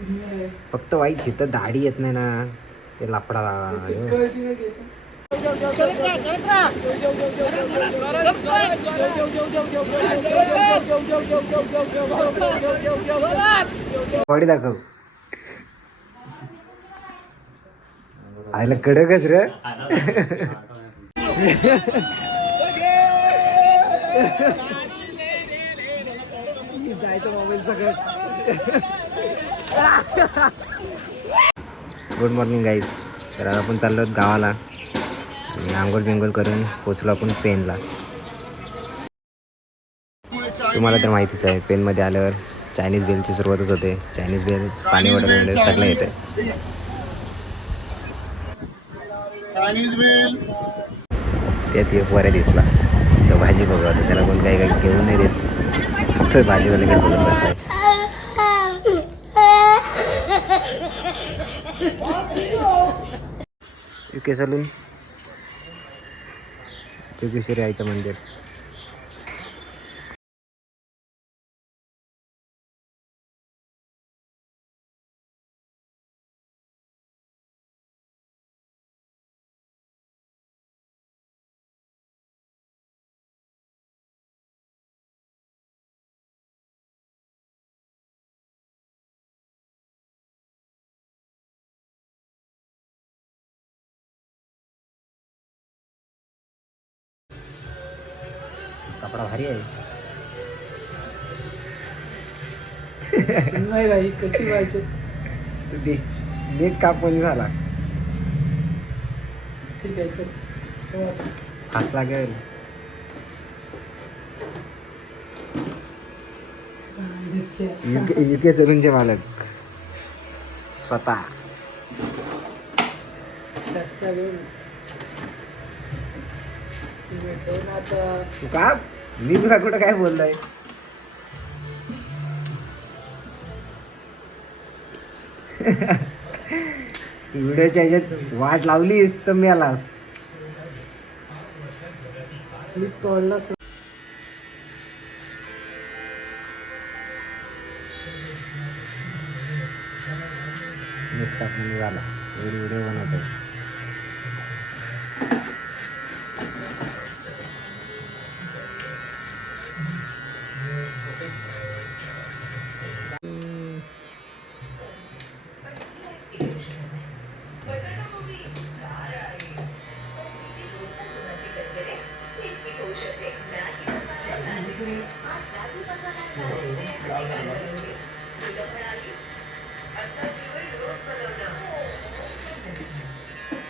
फक्त व्हायची तर दाढी येत नाही ना, ते लापडा बॉडी दाखव. आयला कडकच रे. जायचं मोबाईल सगळं. Good morning guys. तर आज आपण चाललो गावाला आणि आंघोळ बिंगोल करून पोचलो आपण पेनला. तुम्हाला तर माहितीच आहे, पेनमध्ये आल्यावर चायनीज बेलची सुरुवातच होते. चायनीज बेल, पाणी वगैरे सगळं येतं. त्यात एक वऱ्या दिसला, तो भाजी बघत, त्याला कोण काही काही घेऊन नाही देत, फक्त भाजीवाल्याकडे बघत बसलाय. युके सलून, योगेश्वरी आईचं मंदिर. कपडा भारी आहे. नाही भाई, कशी व्हायची तू दिस नीट कापणी झाला. ठीक आहे, चल फास लागेल. युके सलूनचे मालक स्वतः. तू का, मी तुला कुठं काय बोललोय? व्हिडिओच्या ह्याच्यात वाट लावलीस तर मिळालास. तोडला झाला व्हिडिओ बनवतो.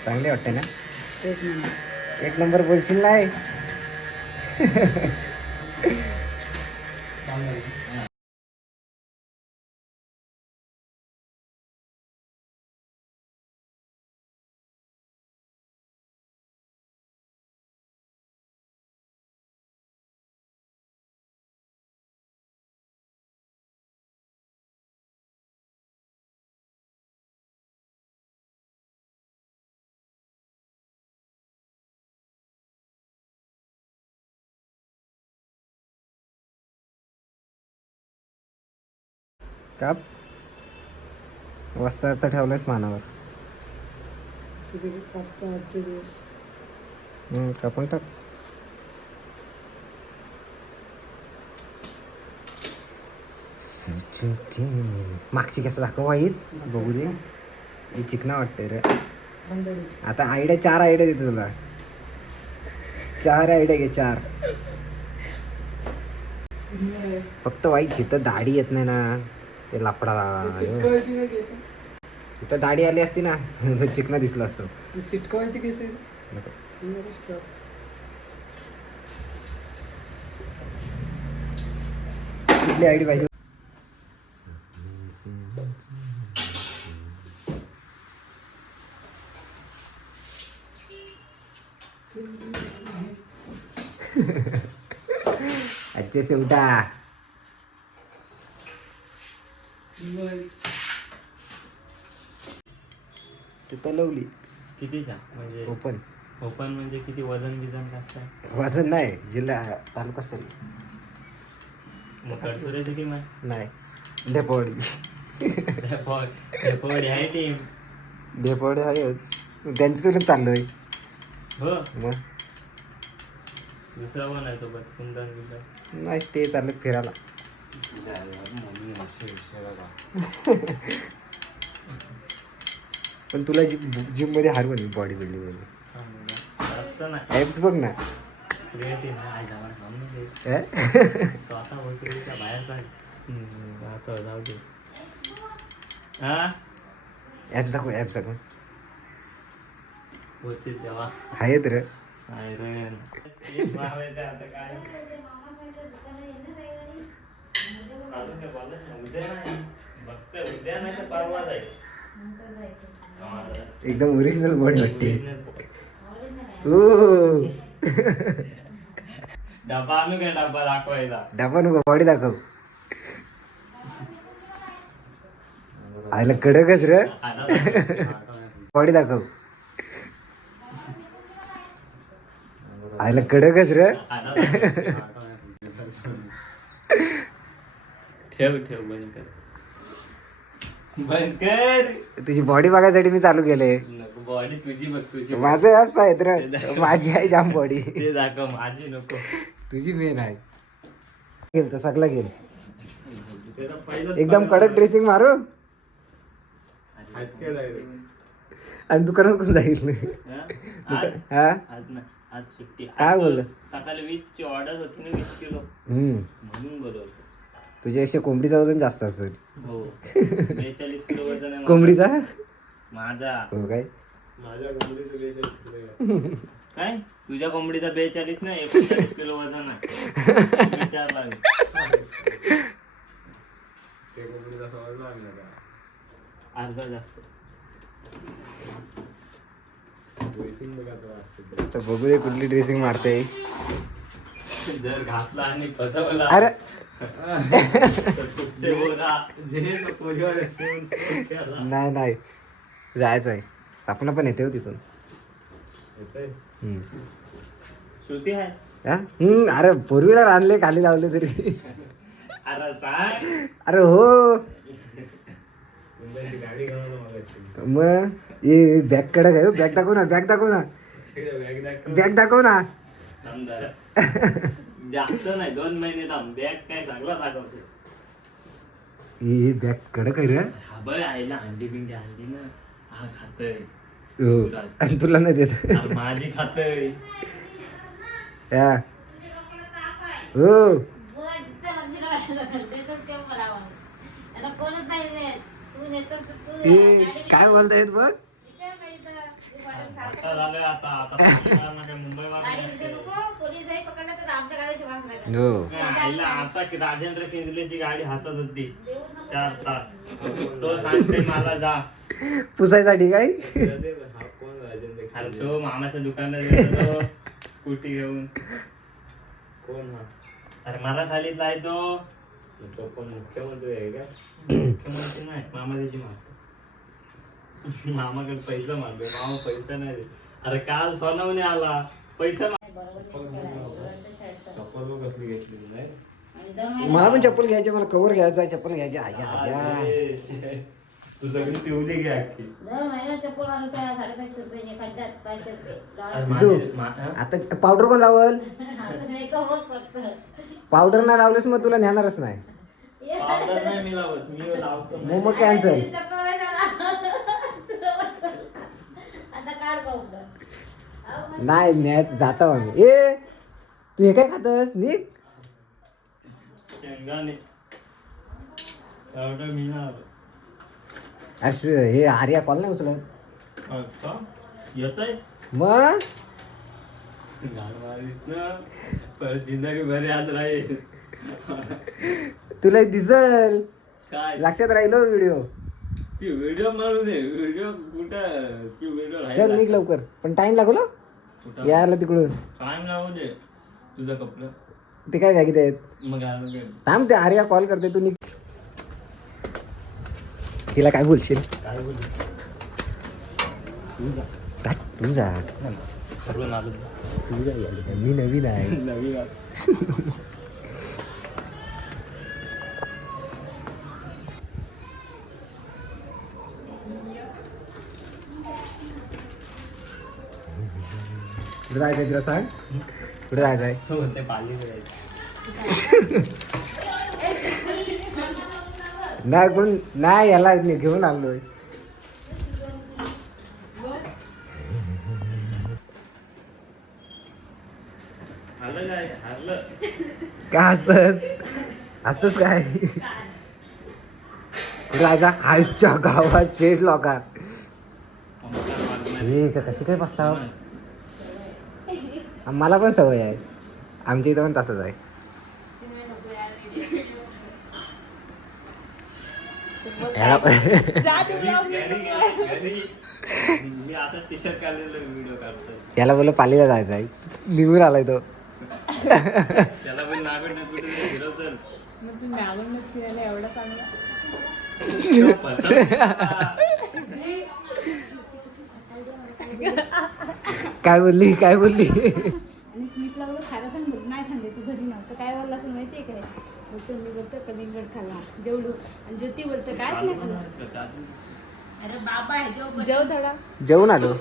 चांगले वाटते ना? एक नंबर बोलशील नाही. काप वाजता आता ठेवलंयस मानावर. कापून टाक. मागची कसं दाखव वाईट बघू दे. ही चिकना वाटते रे. आता आयडिया 4 आयडिया देतो तुला. 4 आयडिया घे, 4. फक्त व्हायची तर दाढी येत नाही ना, ते लापडा. तिथं दाढी आली असती ना, चिकना दिसलं असतं. चिटकवायची केस कुठली आयडी पाहिजे? अच्छे से उठा. तिथं लवली कितीचा म्हणजे ओपन. ओपन म्हणजे किती वजन बिजन काय? वजन नाही, जिल्हा तालुका तरी मग कडसुऱ्याची किंमत नाही. डेपोडी डेपोडी आहे टीम. डेपोडे आहेच त्यांचं तुला चाललोय हो मग दुसरा पण आहे सोबत कुंदन बिंदन. नाही ते चाललं फिरायला. पण तुला जिम मध्ये हार बन बॉडी बिल्डिंग मध्ये जास्त ना ॲप्स बघ ना. क्रिएटिव्ह नाही जाणार काम नाही ते. अं? स्वतः बसुरीच्या बाहेरचा आहे. आता जाऊ दे. हा ॲप्स दाखव ॲप्स दाखव होते तेव्हा आहेत रे. आयरन तेच मारायचं आता काय. अजून काय बोललं नाही. उद्या नाही फक्त उद्या नाही तर परवा जाईल. एकदम ओरिजिनल बॉडी वाटते. ओ डबा आणू काय डबा दाखवायला. डबा नको बॉडी दाखव. आयला कडकच रे. बॉडी दाखव. आयला कडकच रे. ठेव ठेव बंद कर बंद कर. तुझी बॉडी बघायसाठी मी चालू केले. नको बॉडी तुझी बघ तुझी. माझं ऍप्स आहेत रे. माझी आहे जाम बॉडी. ते दाखव माझी नको. तुझी मेन आहे. गेल तर सगळा गेल. एकदम कडक ड्रेसिंग मारू आणि दुकानात कोण जाईल. हा आज ना आज सुट्टी. काय बोललं? सकाळी 20 ची ऑर्डर होती ना 20 किलो म्हणून बोलवलं. तुझ्यापेक्षा कोंबडीचा वजन जास्त असेल. हो 42 किलो वजन आहे कोंबडीचा माझा. हो काय काय तुझ्या कोंबडीचा 42 ना 39 किलो वजन आहे. विचार लागेल अर्धा जास्त. तर बघू दे कुठली ड्रेसिंग मारते. जर घातला आणि फसवला अरे तर तुझसे बोला नाही नाही जायचं आहे. सपना पण येते हो तिथून. श्रुती आहे. हा? अरे फोर व्हीलर आणले खाली लावले तरी. अरे सांग अरे हो मग ये बॅग कडक आहे. बॅग दाखव ना. बॅग दाखव ना. बॅग दाखव ना. थांब जरा. जास्त नाही 2 महिने थांब. बॅग काय चांगला दाखवते. ही बॅग कडक आहे रे. हा बरं आईला अंडी बिंडी आणली ना. हा खातय हो. आणि तुला नाही देत. अरे माझी खातय. या हो काय बोलतायत बघ. आता झालंय आता आता मुंबई हो आईला आता राजेंद्र केंद्रेची गाडी हातात होती 4 तास. तो सांगते मला जा पुसायसाठी काय. अरे तो मामाच्या दुकानात गेलो स्कूटी घेऊन. कोण हा? अरे मराठालीतला आहे तो. तो पण मुख्यमंत्री आहे का? मुख्यमंत्री नाही मामा त्याची मागतो. मामाकडे पैसा मागतोय. मामा पैसा नाही देत. अरे काल सोनवणे आला पैसा कसली घेतली नाही. मला पण चप्पल घ्यायचे. मला कवर घ्यायचा चप्पल घ्यायचे. आया तू सगळी पिवली घे अख्खी. आता पावडर पण लावल. पावडर नाही लावलेस मग तुला नेणारच नाही. पावडर नाही मी लावत. मी लावतो. मग कॅन्सल. नाही न्यायत जाता आम्ही. ए तू हे काय खातस निक. शेंगदाणे पावडर मी नाही लावत. हे आर्या कॉल नाही उचलत. येतोय मग घाण मारीस ना परत जिंदगी भर याद राहील. तुला दिसल काय लक्षात राहिलो व्हिडिओ. ती व्हिडिओ मारू दे. व्हिडिओ कुठं ती व्हिडिओ चल निघ लवकर. पण टाइम लागलो यायला तिकडून. टाइम लावू दे तुझं कपडं. ते काय बॅगीत आहेत. मग आलो घरी. थांब ते आर्या कॉल करते. तू निघ. तिला काय बोलशील. काय बोलू तू जा. करून आलो तू जा. मी नवीन आहे. नवीन कुठे जायचंय तुला सांग? कुठे जायचंय? तो ते पालीकडे नाही कोण नाही, याला घेऊन आलोय. हरलं काय हरलं काय असतच काय? राजा आयुष्या गावात शेठ लोका हे कशी काय बसता? मला पण सवय आहे, आमच्या इथं पण तसंच आहे. मी आता टी शर्ट काढलेलं व्हिडिओ काढतो. याला बोल पालीला जायचं आहे, निघून आलाय तो. त्याला पण नागड कुठे फिरव चल. मग तू नावं फिरायला एवढा चांगला. काय बोलली? आणि स्मितला बोललो खायला सांग, नाही सांगते तू घरी नव्हतं. काय बोलला असं माहितीये काय? बोलतो मी बोलतो कलिंगड खाल्ला जेवढू, आणि ज्योती बोलतो काय नाही खाल्लं. अरे बाबा आहे जेव थोडा. जेवून आलो.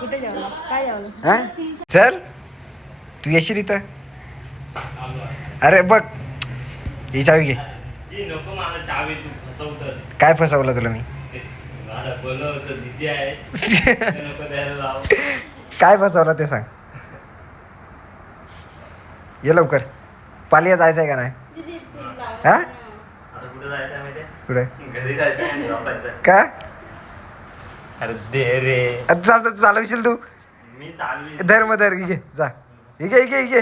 कुठे जेवला? काय जेवलं? हा चल, तू येशील इथं. अरे बघ ही चावी घे. नको मला चावी, तू फसवतस. काय फसवलं तुला मी? माझा बोलवतो दिदी आहे नको द्यायला लाव. काय फसवलं ते सांग. ये लवकर, पालिया जायचंय का नाही? हा आता कुठे जायचं माहितीये? कुठे? घरी जायचं आणि झोपायचं. का? अरे दे रे. चालवशील तू? मी चालवी. धर घे जा. घे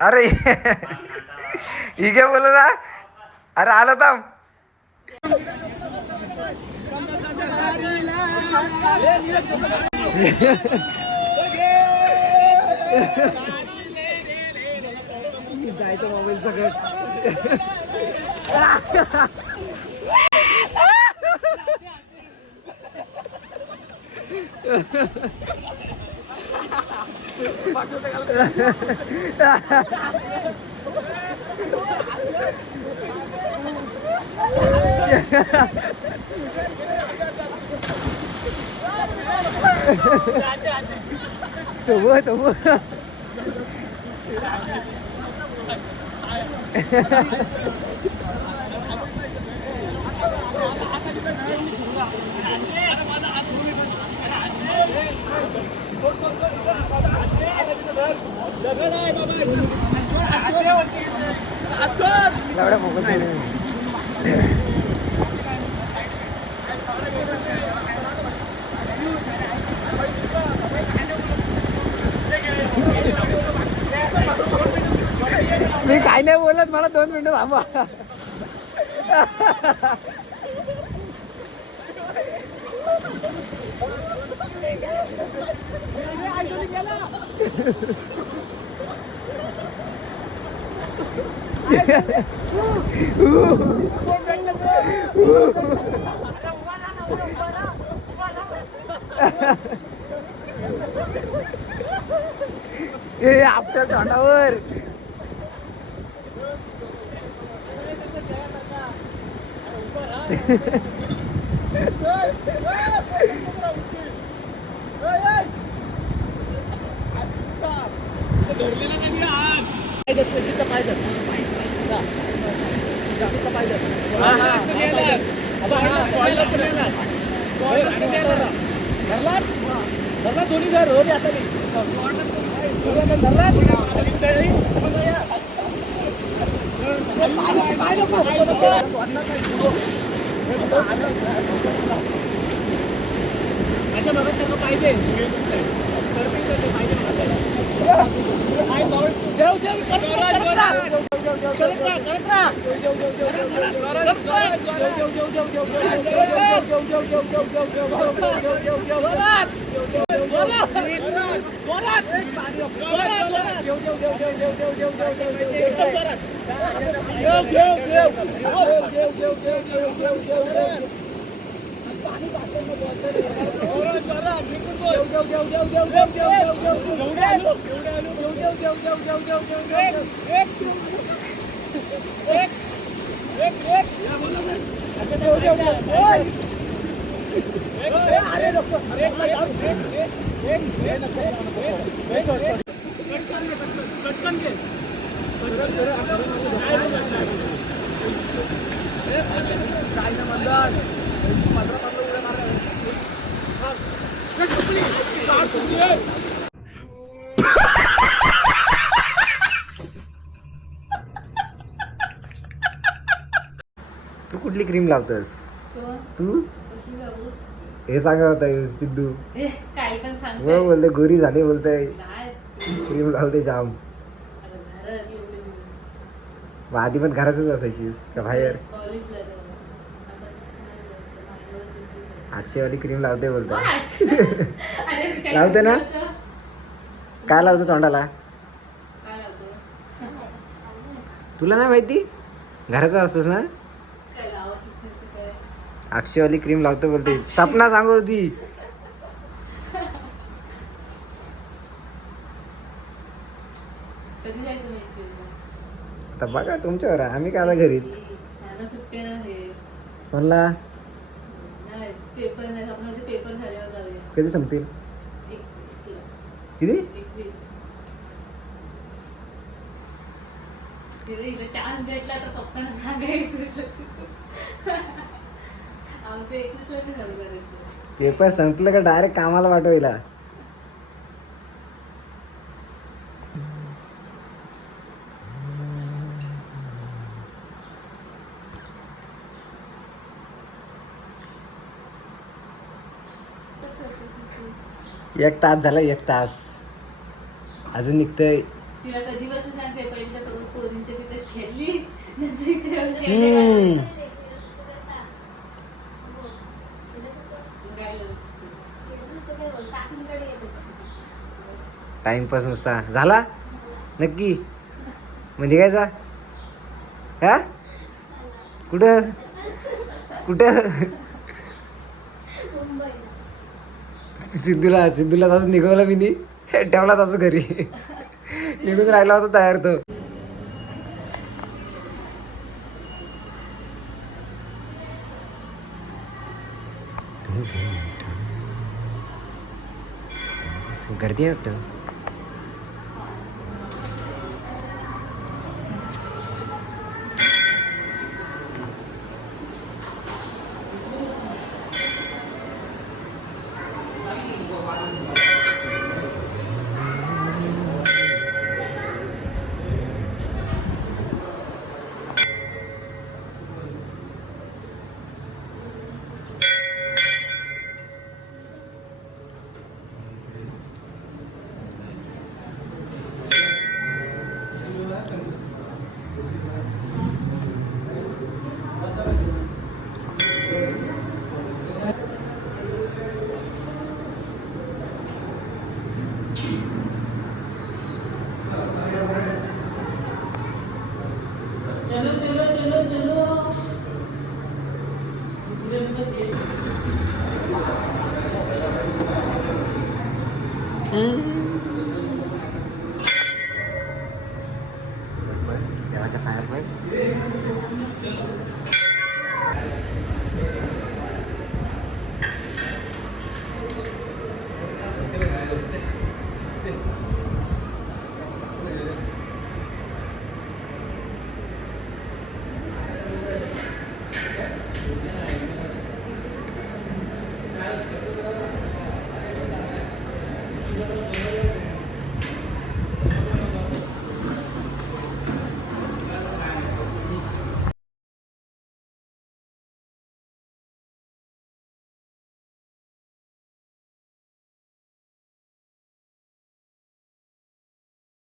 अरे ही घे बोल ना. अरे आलं थांब. जायचं मोबाईल सगळं. तो मी काय नाही बोलत, मला 2 मिनिटं थांबा. ए आपल्या तोंडावर. दोन्ही घर हो आता पाहिजे. अरे तू कुठली क्रीम लावतस कोण? तू? कशी लावू? हे सांगा होता सिद्धू. काय पण सांग. व बोलते गोरी झाली बोलतय नाही. क्रीम लावते जाम. अरे घरात एवढे दिवस. मग आधी पण घरातच असायची का बाहेर? कॉलेजला जाऊ. आता नाही जात. माझ्या वर्षी 800 वाली क्रीम लावते बोलतो. अरे मी काय लावते ना? करतो? काय लावतो तोंडाला? काय लावतो? तुला नाही माहिती? घरातच असतोस ना? काय लावतच नाही तू काय. 800 वाली क्रीम लावतो बोलते. सपना सांगत होती. कधी जायचं नाही फिरायला? आता बघा तुमच्यावर आहे. आम्ही काय आता घरीच. मला सुट्टे नाही. म्हणला नाही पेपर नाही. आपला पेपर झाल्यावर जाऊया. कधी संपतील? 21 ला. किती? 21. हिला चान्स भेटला तर पप्पांना सांगायचं. आमचं 21 ला नाही झालं करायचं. पेपर संपलं का डायरेक्ट कामाला पाठवायला? एक तास झाला. 1 तास अजून निघतंय. तिला कधी बसून सांगते पहिले तर पोरींच्या तिथे खेळली नंतर इथे टाइमपास नुसता झाला नक्की. म्हणजे काय जा हा कुठं कुठं सिद्धूला तसं निघवलं मी नी ठेवला तसं घरी निघून राहिला होता तयार तो. गर्दी आहे वाटतं. चलो